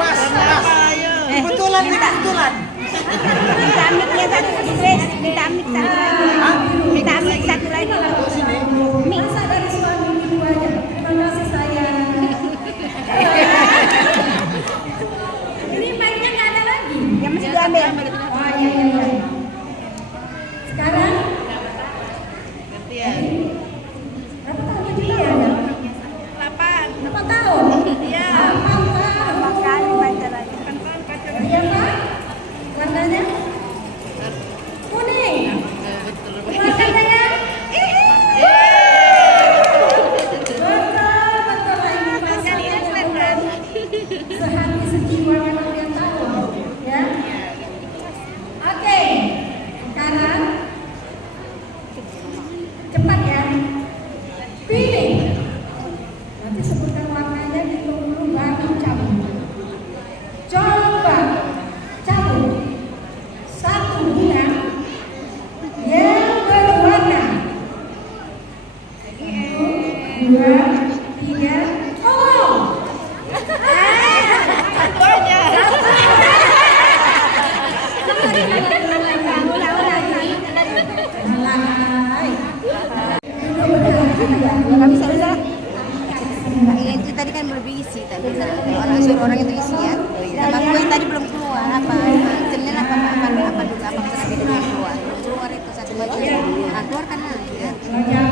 Pas. Kebetulan nih, kebetulan. Minta mic-nya satu lagi, Grace. Minta mic satu lagi. Minta mic satu lagi. Mic. Masa dari suami ibu aja. Terima kasih sayang. Ini mic-nya nggak ada lagi. Yang masih diambil. Oh iya. Sekarang berapa tahun tadi ya? 8 tahun. Iya. 8 tahun. Makanya baca lagi. Iya Pak. Warnanya kuning. Warnanya ya? Betul ini masanya keren. Sehati sejiwa memang dia tahu. Ya. Oke. Sekarang cepat ya. Pilih. Nanti sebutkan warnanya dihitung dulu baru cabut. Coba cabut satu bunga yang berwarna 1, 2, 3. Oh, Satu aja. Nggak bisa. Iya itu tadi kan belum isi tadi. Orang suruh orang itu isian. Sama gue tadi belum keluar apa? Senin apa dulu apa bisa belum keluar. Keluar itu satu baju. Nah, keluarkan lagi. Ya.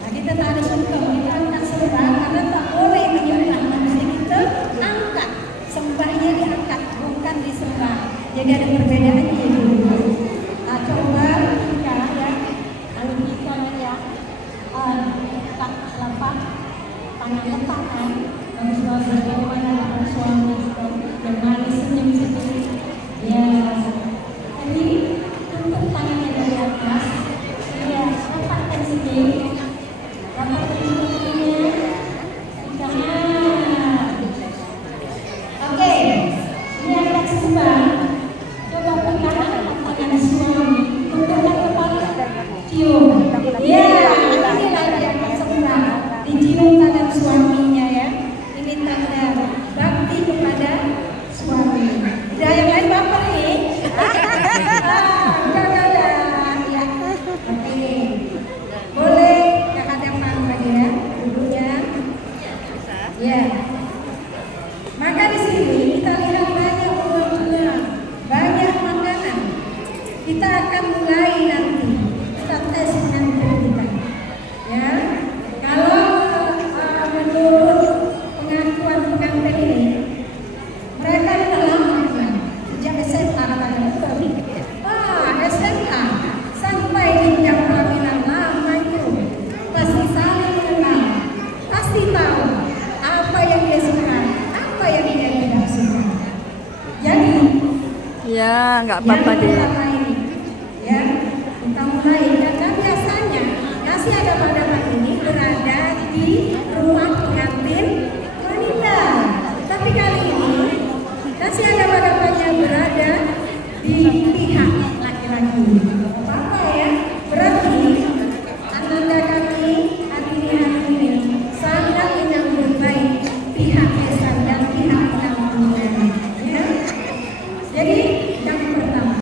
nah kita tak ada sembah, kita angkat sembah karena tak boleh menyembah manusia kita angkat sembahnya diangkat bukan disembah. Jadi ada perbedaannya dulu. Nah coba kita ya kalau kita ya tak lapak tangan letakkan dan suami bagaimana dengan suami yang manis senyum ya. Jadi tutup tangannya dari atas ya rapatkan sedikit rapatkan sedikitnya jangan. Oke ini angkat sembah. Coba pegang tangan suami tundukkan kepala cium ya. Inilah yang sembah dicium tangan suaminya ya. Ini tanda bakti kepada suami. Udah yang lain baper nih. Jangan ya. Oke. Boleh kakak depan lagi ya. Duduknya. Ya. Maka di sini kita lihat banyak bunga-bunga, banyak makanan. Kita akan mulai nanti. Kita tes dengan kita. Ya. Kalau menurut pengakuan pengantin ini, mereka sudah lama kan, sejak SMA katanya betul. SMA sampai jenjang perkawinan lama itu pasti saling mengenal, pasti tahu apa yang dia suka, apa yang dia tidak suka. Jadi Ya, nggak apa-apa deh.